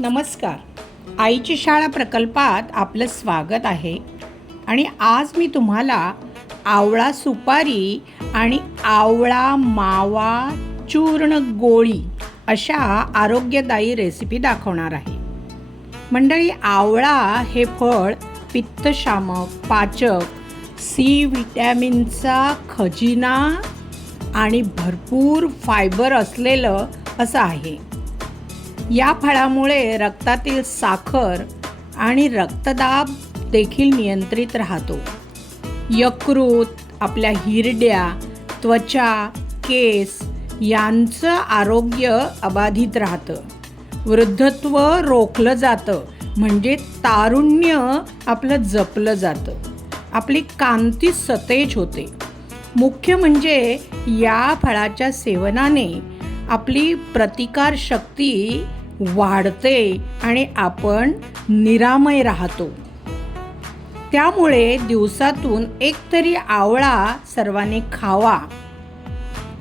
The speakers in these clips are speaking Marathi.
नमस्कार. आईची शाळा प्रकल्पात आपलं स्वागत आहे. आणि आज मी तुम्हाला आवळा सुपारी आणि आवळा मावा चूर्ण गोळी अशा आरोग्यदायी रेसिपी दाखवणार आहे. मंडळी, आवळा हे फळ पित्तशामक, पाचक, सी व्हिटॅमिनचा खजिना आणि भरपूर फायबर असलेलं असं आहे. या फळामुळे रक्तातील साखर आणि रक्तदाब देखील नियंत्रित राहतो. यकृत, आपल्या हिरड्या, त्वचा, केस यांचं आरोग्य अबाधित राहतं. वृद्धत्व रोखलं जातं, म्हणजे तारुण्य आपलं जपलं जातं. आपली कांती सतेज होते. मुख्य म्हणजे या फळाच्या सेवनाने आपली प्रतिकारशक्ती वाढते आणि आपण निरामय राहतो. त्यामुळे दिवसातून एक तरी आवळा सर्वांनी खावा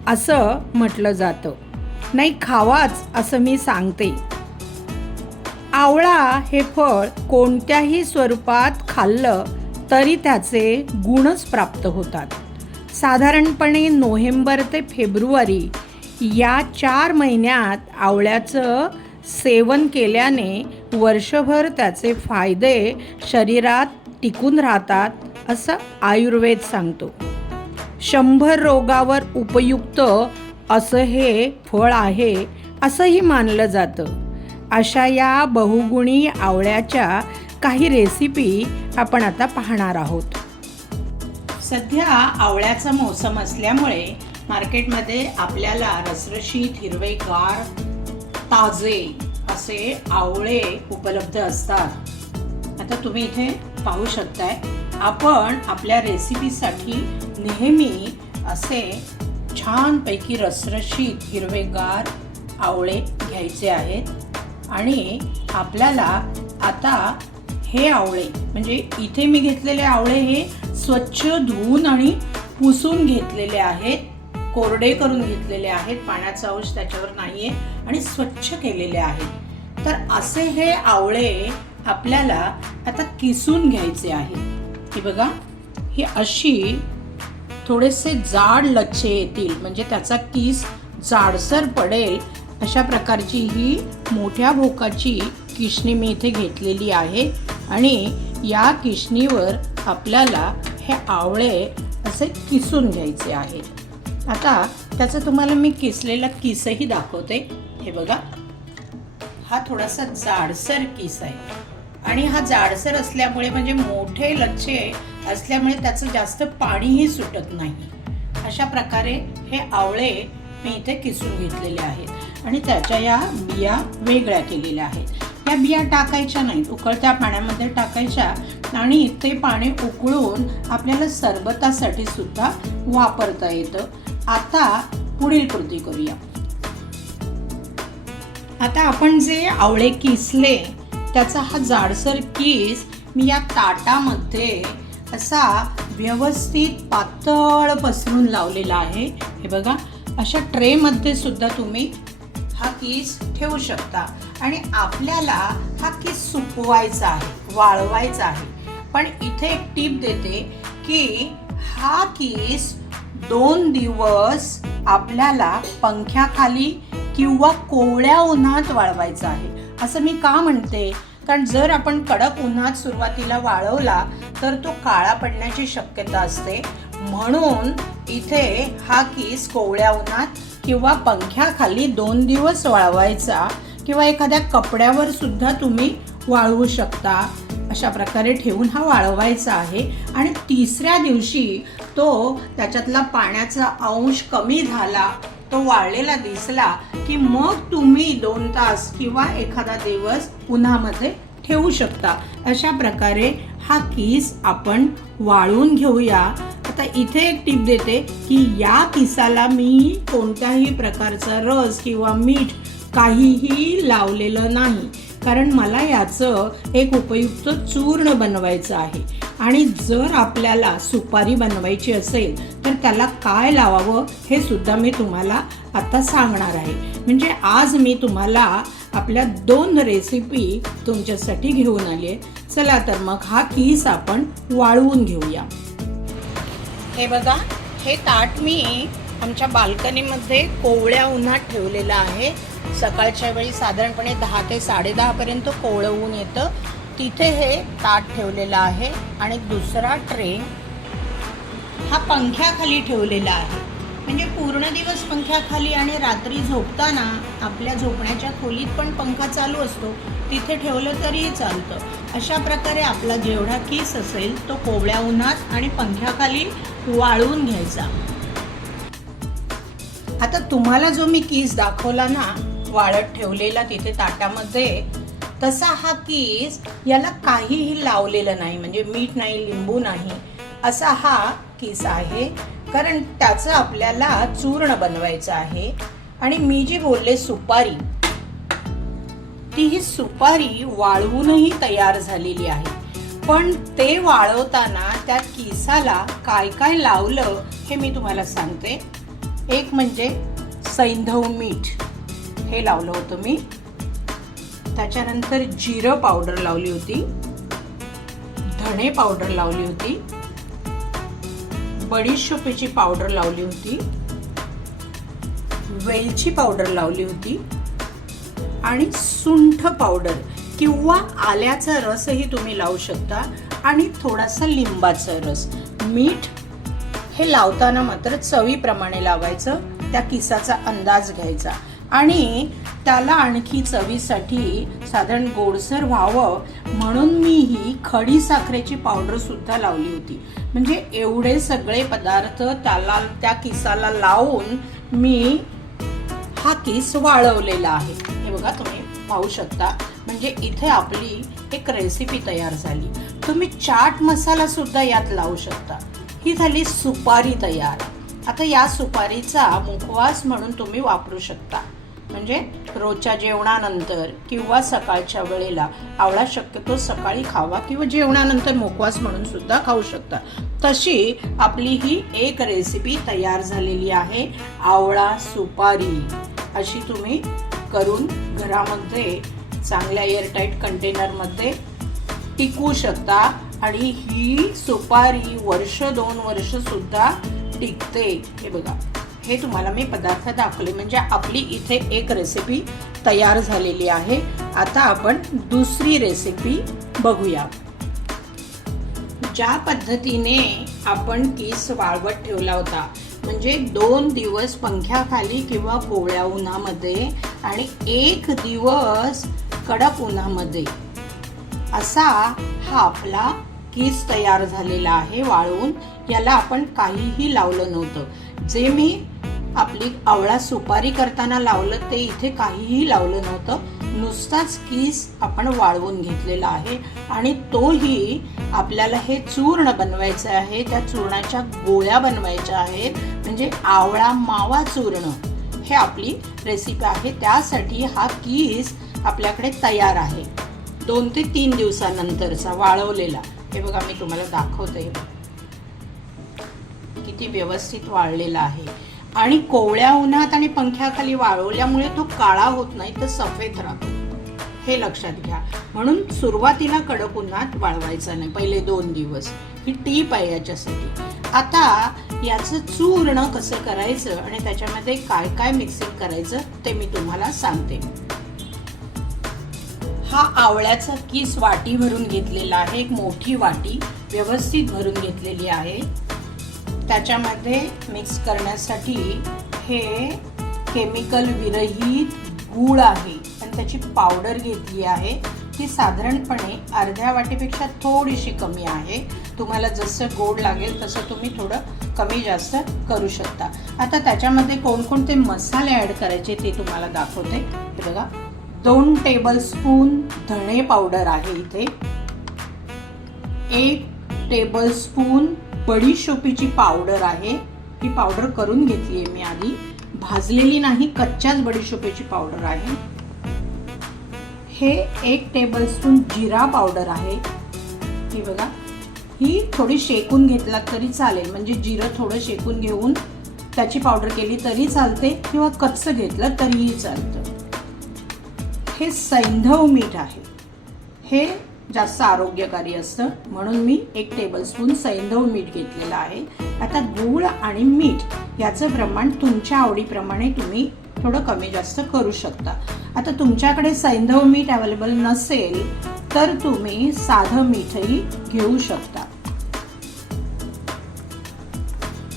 असं म्हटलं जातं. नाही, खावाच असं मी सांगते. आवळा हे फळ कोणत्याही स्वरूपात खाल्लं तरी त्याचे गुणच प्राप्त होतात. साधारणपणे नोव्हेंबर ते फेब्रुवारी या 4 महिन्यात आवळ्याचं सेवन केल्याने वर्षभर त्याचे फायदे शरीरात टिकून राहतात असं आयुर्वेद सांगतो. 100 रोगावर उपयुक्त असं हे फळ आहे असंही मानलं जातं. अशा या बहुगुणी आवळ्याच्या काही रेसिपी आपण आता पाहणार आहोत. सध्या आवळ्याचा मोसम असल्यामुळे मार्केटमध्ये आपल्याला रसरशीत, हिरवेगार, ताजे असे आवळे उपलब्ध असतात. आता तुम्ही इथे पाहू शकताय. आपण आपल्या रेसिपीसाठी नेहमी असे छानपैकी रसरशीत हिरवेगार आवळे घ्यायचे आहेत. आणि आपल्याला आता हे आवळे, म्हणजे इथे मी घेतलेले आवळे हे स्वच्छ धुवून आणि पुसून घेतलेले आहेत. कोरडे करून घेतलेले आहेत. पाण्याचा अंश त्याच्यावर नाहीये आणि स्वच्छ केलेले आहेत. तर असे हे आवळे आपल्याला आता किसून घ्यायचे आहेत. ही बघा, ही अशी थोडेसे जाड लच्छे येतील, म्हणजे त्याचा किस जाडसर पडेल अशा प्रकारची ही मोठ्या भोकाची किसणी मी इथे घेतलेली आहे. आणि या किसणीवर आपल्याला हे आवळे असे किसून घ्यायचे आहेत. आता त्याचं तुम्हाला मी किसलेला किसही दाखवते. हे बघा, हा थोडासा जाडसर किस आहे. आणि हा जाडसर असल्यामुळे, म्हणजे मोठे लच्छे असल्यामुळे त्याचं जास्त पाणीही सुटत नाही. अशा प्रकारे हे आवळे मी इथे किसून घेतलेले आहेत. आणि त्याच्या या बिया वेगळ्या केलेल्या आहेत. या बिया टाकायच्या नाहीत, उकळत्या पाण्यामध्ये टाकायच्या. आणि ते पाणी उकळून आपल्याला सरबतासाठी सुद्धा वापरता येतं. आता पुढील कृती करूया. आता आपण जे आवळे किसले त्याचा हा जाडसर किस मी या ताटामध्ये असा व्यवस्थित पातळ पसरून लावलेला आहे. हे बघा, अशा ट्रेमध्ये सुद्धा तुम्ही हा किस ठेवू शकता. आणि आपल्याला हा किस सुकवायचा आहे, वाळवायचा आहे. पण इथे एक टीप देते की हा किस 2 दिवस आपल्याला पंख्याखाली किंवा कोवळ्या उन्हात वाळवायचा आहे. असं मी का म्हणते, कारण जर आपण कडक उन्हात सुरुवातीला वाळवला तर तो काळा पडण्याची शक्यता असते. म्हणून इथे हा किस कोवळ्या उन्हात किंवा पंख्याखाली 2 दिवस वाळवायचा, किंवा एखाद्या कपड्यावर सुद्धा तुम्ही वाळवू शकता. अशा प्रकारे ठेवून हा वाळवायचा आहे. आणि 3ऱ्या दिवशी तो त्याच्यातला पाण्याचा अंश कमी झाला, तो वाळलेला दिसला की मग तुम्ही 2 तास किंवा एखादा दिवस उन्हामध्ये ठेवू शकता. अशा प्रकारे हा किस आपण वाळवून घेऊया. आता इथे एक टीप देते की या किसाला मी कोणत्याही प्रकारचा रस किंवा मीठ काहीही लावलेलं नाही, कारण मला याचं एक उपयुक्त चूर्ण बनवायचं आहे. आणि जर आपल्याला सुपारी बनवायची असेल तर त्याला काय लावावं हे सुद्धा मी तुम्हाला आता सांगणार आहे. म्हणजे आज मी तुम्हाला आपल्या 2 रेसिपी तुमच्यासाठी घेऊन आली आहे. चला तर मग हा कीस आपण वाळवून घेऊया. हे बघा, हे ताट मी आमच्या बाल्कनीमध्ये कोवळ्या उन्हात ठेवलेलं आहे. सकाळच्या वेळी साधारणपणे 10 ते 10:30 पर्यंत कोवळं ऊन येतं. तिथे हे ताट ठेवलेलं आहे आणि दुसरा ट्रे हा पंख्याखाली ठेवलेला आहे. म्हणजे पूर्ण दिवस पंख्याखाली आणि रात्री झोपताना आपल्या झोपण्याच्या खोलीत पण पंखा चालू असतो, तिथे ठेवलं तरीही चालतं. अशा प्रकारे आपला जेवढा कीस असेल तो कोवळ्या उन्हात आणि पंख्याखाली वाळवून घ्यायचा. आता तुम्हाला जो मी कीस दाखवला ना वाळत ठेवलेला तिथे ताटामध्ये, तसा हा कीस याला काहीही लावलेलं नाही, म्हणजे मीठ नाही, लिंबू नाही, असा हा कीस आहे. कारण त्याचं आपल्याला चूर्ण बनवायचं आहे. आणि मी जी बोलले सुपारी, ती ही सुपारी वाळवूनही तयार झालेली आहे. पण ते वाळवताना त्या किसाला काय काय लावलं हे मी तुम्हाला सांगते. एक म्हणजे सैंधव मीठ हे लावलं होतं मी. त्याच्यानंतर जिरं पावडर लावली होती, धणे पावडर लावली होती, बडीशोपेची पावडर लावली होती, वेलची पावडर लावली होती आणि सुंठ पावडर किंवा आल्याचा रसही तुम्ही लावू शकता आणि थोडासा लिंबाचा रस. मीठ हे लावताना मात्र चवीप्रमाणे लावायचं, त्या किसाचा अंदाज घ्यायचा. आणि त्याला आणखी चवीसाठी साधारण गोडसर व्हावं म्हणून मी ही खडी साखरेची पावडर सुद्धा लावली होती. म्हणजे एवढे सगळे पदार्थ त्या किसाला लावून मी हा किस वाळवलेला आहे. हे बघा, तुम्ही पाहू शकता. म्हणजे इथे आपली एक रेसिपी तयार झाली. तुम्ही चाट मसाला सुद्धा यात लावू शकता. ही झाली सुपारी तयार. आता या सुपारीचा मुखवास म्हणून तुम्ही वापरू शकता. म्हणजे रोजच्या जेवणानंतर किंवा सकाळच्या वेळेला. आवळा शक्यतो सकाळी खावा किंवा जेवणानंतर मुखवास म्हणून सुद्धा खाऊ शकता. तशी आपली ही एक रेसिपी तयार झालेली आहे. आवळा सुपारी अशी तुम्ही करून घरामध्ये चांगल्या एअरटाईट कंटेनरमध्ये टिकवू शकता. आणि ही सुपारी 1-2 वर्ष सुद्धा टिकते. हे बघा, हे तुम्हाला मी पदार्थ दाखवले. म्हणजे आपली इथे एक रेसिपी तयार झालेली आहे. आता आपण दुसरी रेसिपी बघूया. ज्या पद्धतीने आपण कीस वाळवत ठेवला होता, म्हणजे 2 दिवस पंख्याखाली किंवा कोवळ्या उन्हामध्ये आणि 1 दिवस कडक उन्हामध्ये, असा हा आपला कीस तयार झालेला आहे वाळवून. याला आपण काहीही लावलं नव्हतं. जे मी आपली आवळा सुपारी करताना लावलं ते इथे काहीही लावलं नव्हतं. नुसताच कीस आपण वाळवून घेतलेला आहे. आणि तोही आपल्याला हे चूर्ण बनवायचं आहे. त्या चूर्णाच्या गोळ्या बनवायच्या आहेत. म्हणजे आवळा मावा चूर्ण हे आपली रेसिपी आहे. त्यासाठी हा कीस आपल्याकडे तयार आहे. 2 ते 3 दिवसानंतरचा वाळवलेला. हे बघा, मी तुम्हाला दाखवते किती व्यवस्थित वाळलेला आहे. आणि कोवळ्या उन्हात आणि पंख्याखाली वाळवल्यामुळे तो काळा होत नाही, तर सफेद राहतो. हे लक्षात घ्या. म्हणून सुरुवातीला कडक उन्हात वाळवायचा नाही पहिले 2 दिवस. ही टीप आहे याच्यासाठी. आता याचं चूर्ण कसं करायचं आणि त्याच्यामध्ये काय काय मिक्सिंग करायचं ते मी तुम्हाला सांगते. हा आवळ्याचा कीस वाटी भरून घेतलेला आहे. एक मोठी वाटी व्यवस्थित भरून घेतलेली आहे. त्याच्यामध्ये मिक्स करण्यासाठी हे केमिकल विरहित गूळ आहे आणि त्याची पावडर घेतली आहे. ती साधारणपणे अर्ध्या वाटीपेक्षा थोडीशी कमी आहे. तुम्हाला जसं गोड लागेल तसं तुम्ही थोडं कमी जास्त करू शकता. आता त्याच्यामध्ये कोणकोणते मसाले ॲड करायचे ते तुम्हाला दाखवते. हे बघा, 2 टेबलस्पून धणे पावडर आहे इथे. 1 टेबलस्पून बडीशोपेची पावडर आहे. ही पावडर करून घेतली आहे मी आधी, भाजलेली नाही, कच्च्याच बडीशोपेची पावडर आहे. हे 1 टेबलस्पून जिरा पावडर आहे. ही बघा, ही थोडी शेकून घेतलात तरी चालेल. म्हणजे जिरं थोडं शेकून घेऊन त्याची पावडर केली तरी चालते किंवा कच्चं घेतलं तरीही चालतं. हे सैंधव मीठ आहे, हे जास्त आरोग्यकारी असतं म्हणून मी 1 टेबलस्पून सैंधव मीठ घेतलेलं आहे. आता गूळ आणि मीठ याचं प्रमाण तुमच्या आवडीप्रमाणे तुम्ही थोडं कमी जास्त करू शकता. आता तुमच्याकडे सैंधव मीठ अवेलेबल नसेल तर तुम्ही साधं मीठही घेऊ शकता.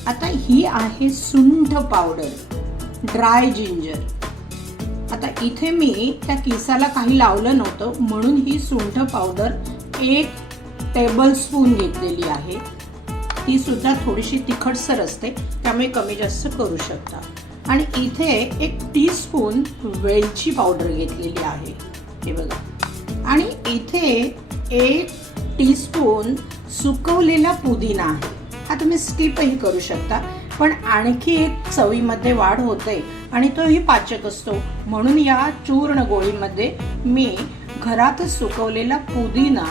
आता ही आहे सुंठ पावडर, ड्राय जिंजर. आता इथे मी त्या किसाला काही लावलं नव्हतं म्हणून ही सुंठ पावडर 1 टेबलस्पून घेतलेली आहे. ती सुद्धा थोडीशी तिखटसर असते त्यामुळे कमी जास्त करू शकता. आणि इथे 1 टीस्पून वेलची पावडर घेतलेली आहे, हे बघा. आणि इथे 1 टीस्पून सुकवलेला पुदिना आहे. हा तुम्ही स्किपही करू शकता पण आणखी एक चवीमध्ये वाढ होते आणि तोही पाचक असतो म्हणून या चूर्ण गोळीमध्ये मी घरातच सुकवलेला पुदिना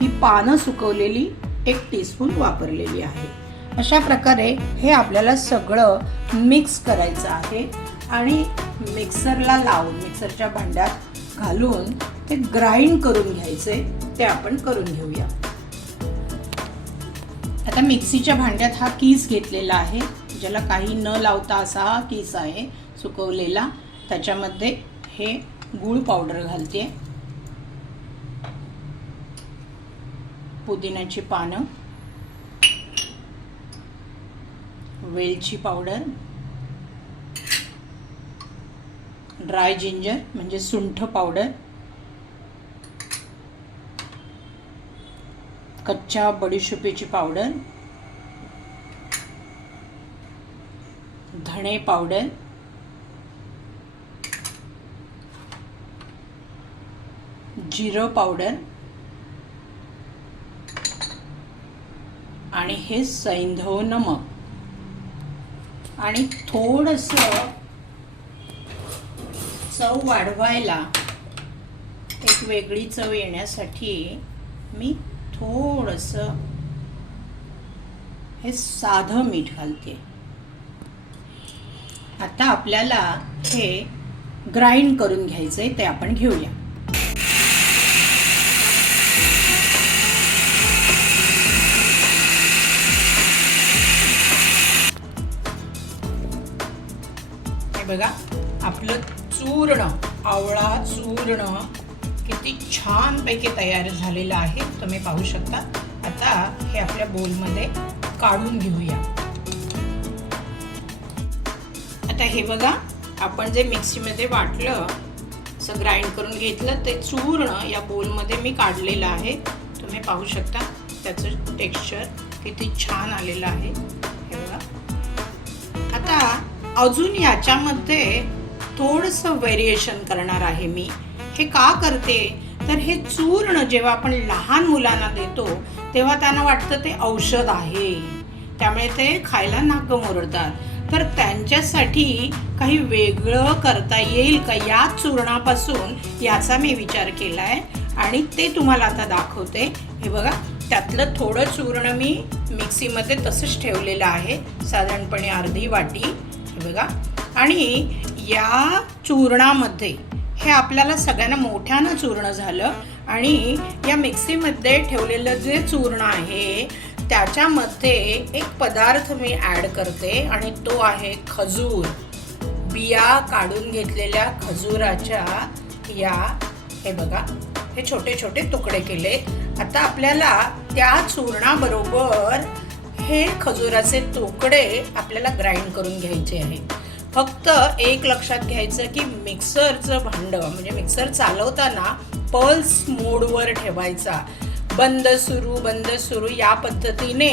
ही पानं सुकवलेली 1 टीस्पून वापरलेली आहे. अशा प्रकारे हे आपल्याला सगळं मिक्स करायचं आहे आणि मिक्सरला लावून मिक्सरच्या भांड्यात घालून ते ग्राइंड करून घ्यायचे. ते आपण करून घेऊया. आता मिक्सीच्या भांड्यात हा कीस घेतलेला आहे, ज्याला काही न लावता असा हा कीस आहे सुकवलेला. त्याच्यामध्ये हे गूळ पावडर घालते, पुदिन्याची पानं, वेलची पावडर, ड्राय जिंजर म्हणजे सुंठ पावडर, कच्च्या बडीशेपेची पावडर, धणे पावडर, जिरं पावडर आणि हे सैंधव नमक. आणि थोडंसं चव वाढवायला, एक वेगळी चव येण्यासाठी मी थोडंसं हे साधं मीठ घालते. आता आपल्याला हे ग्राइंड करून घ्यायचंय, ते आपण घेऊया. हे बघा आपलं चूर्ण, आवळा चूर्ण किती छान पैकी तयार झालेलं आहे, तुम्ही पाहू शकता. आता हे आपल्या बोलमध्ये काढून घेऊया. आता हे बघा आपण जे मिक्सीमध्ये वाटलं, असं ग्राइंड करून घेतलं, ते चूर्ण या बोलमध्ये मी काढलेलं आहे. तुम्ही पाहू शकता त्याचं टेक्स्चर किती छान आलेलं आहे, हे बघा. आता अजून याच्यामध्ये थोडंसं व्हेरिएशन करणार आहे मी. हे का करते तर हे चूर्ण जेव्हा आपण लहान मुलांना देतो तेव्हा त्यांना वाटतं ते औषध आहे, त्यामुळे ते खायला नाकं मुरडतात. तर त्यांच्यासाठी काही वेगळं करता येईल का या चूर्णापासून, याचा मी विचार केलाय आणि ते तुम्हाला आता दाखवते. हे बघा त्यातलं थोडं चूर्ण मी मिक्सीमध्ये तसंच ठेवलेलं आहे, साधारणपणे अर्धी वाटी. हे बघा. आणि या चूर्णामध्ये हे आपल्याला सगळ्यांना मोठ्यानं चूर्ण झालं आणि या मिक्सीमध्ये ठेवलेलं जे चूर्ण आहे त्याच्यामध्ये एक पदार्थ मी ॲड करते आणि तो आहे खजूर. बिया काढून घेतलेल्या खजुराच्या या, हे बघा हे छोटे छोटे तुकडे केले. आता आपल्याला त्या चूर्णाबरोबर हे खजुराचे तुकडे आपल्याला ग्राइंड करून घ्यायचे आहेत. फक्त एक लक्षात घ्यायचं की मिक्सरचं भांडं म्हणजे मिक्सर चालवताना पल्स मोडवर ठेवायचा. बंद सुरू या पद्धतीने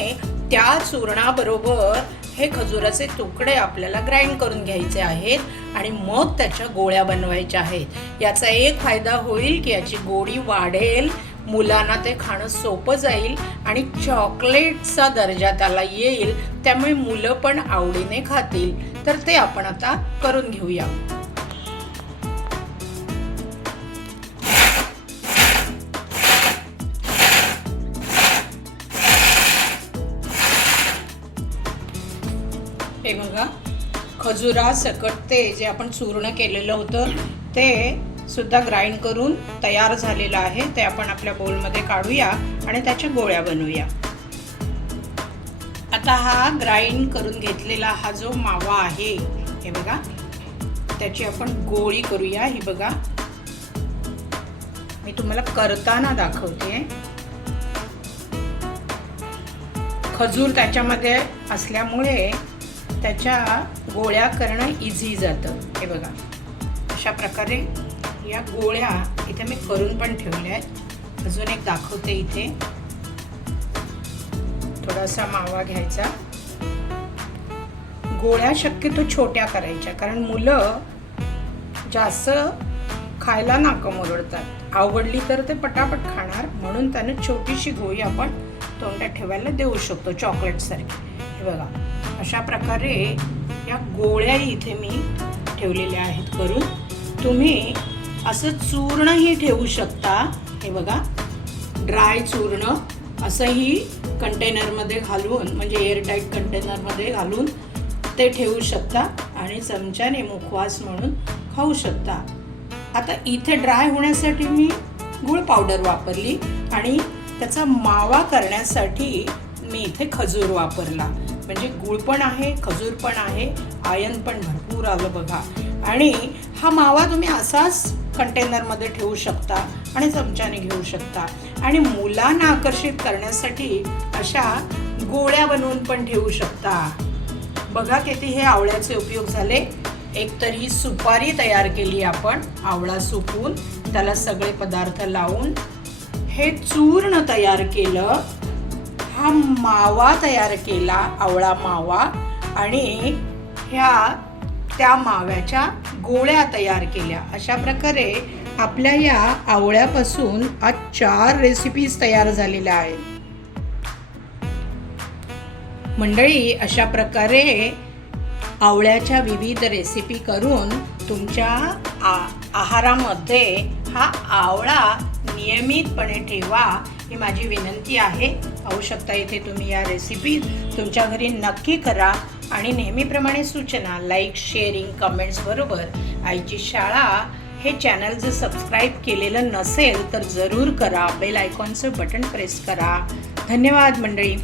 त्या चूर्णाबरोबर हे खजुराचे तुकडे आपल्याला ग्राइंड करून घ्यायचे आहेत आणि मग त्याच्या गोळ्या बनवायच्या आहेत. याचा एक फायदा होईल की याची गोडी वाढेल, मुलांना ते खाणं सोपं जाईल आणि चॉकलेटचा दर्जा त्याला येईल, त्यामुळे मुलं पण आवडीने खातील. तर ते आपण आता करून घेऊया. हे बघा खजुरा सकट ते जे आपण चूर्ण केलेलं होतं ते सुद्धा ग्राइंड करून तयार झालेलं आहे. ते आपण आपल्या बोलमध्ये काढूया आणि त्याच्या गोळ्या बनवूया. आता हा ग्राइंड करून घेतलेला हा जो मावा आहे, हे बघा, त्याची आपण गोळी करूया. ही बघा, मी तुम्हाला करताना दाखवते. खजूर त्याच्यामध्ये असल्यामुळे त्याच्या गोळ्या करणं इझी जातं. हे बघा, अशा प्रकारे या गोळ्या इथे मी करून पण ठेवल्या आहेत. अजून एक दाखवते. इथे थोडासा मावा घ्यायचा. गोळ्या शक्यतो छोट्या करायच्या, कारण मुलं जास्त खायला नाकं मुरडतात. आवडली तर ते पटापट खाणार, म्हणून त्याने छोटीशी गोळी आपण तोंडात ठेवायला देऊ शकतो, चॉकलेट सारखी. हे बघा, अशा प्रकारे या गोळ्या इथे मी ठेवलेल्या आहेत करून. तुम्ही असं चूर्णही ठेवू शकता. हे बघा, ड्राय चूर्ण असंही कंटेनरमध्ये घालून, म्हणजे एअरटाईट कंटेनरमध्ये घालून ते ठेवू शकता आणि चमच्याने मुखवास म्हणून खाऊ शकता. आता इथे ड्राय होण्यासाठी मी गूळ पावडर वापरली आणि त्याचा मावा करण्यासाठी मी इथे खजूर वापरला. म्हणजे गूळ पण आहे, खजूर पण आहे, आयर्न पण भरपूर आलं बघा. आणि हा मावा तुम्ही असाच कंटेनरमध्ये ठेवू शकता आणि चमच्याने घेऊ शकता. आणि मुलांना आकर्षित करण्यासाठी अशा गोळ्या बनवून पण ठेवू शकता. बघा किती हे आवळ्याचे उपयोग झाले. एक तर ही सुपारी तयार केली आपण, आवळा सुकवून त्याला सगळे पदार्थ लावून हे चूर्ण तयार केलं, हा मावा तयार केला, आवळा मावा, आणि त्या माव्याच्या गोळ्या तयार केल्या. अशा प्रकारे आपल्या या आवळ्यापासून आज 4 रेसिपीज तयार झालेल्या आहेत. मंडळी, अशा प्रकारे आवळ्याच्या विविध रेसिपी करून तुमच्या आहारामध्ये हा आवळा नियमितपणे ठेवा, ही माझी विनंती आहे. पाहू शकता इथे तुम्ही या रेसिपी तुमच्या घरी नक्की करा. आणि नेहमीप्रमाणे सूचना, लाईक, शेअरिंग, कमेंट्स बरोबर आईची शाळा हे चॅनल जर सबस्क्राईब केलेलं नसेल तर जरूर करा. बेल आयकॉनचं बटन प्रेस करा. धन्यवाद मंडळी.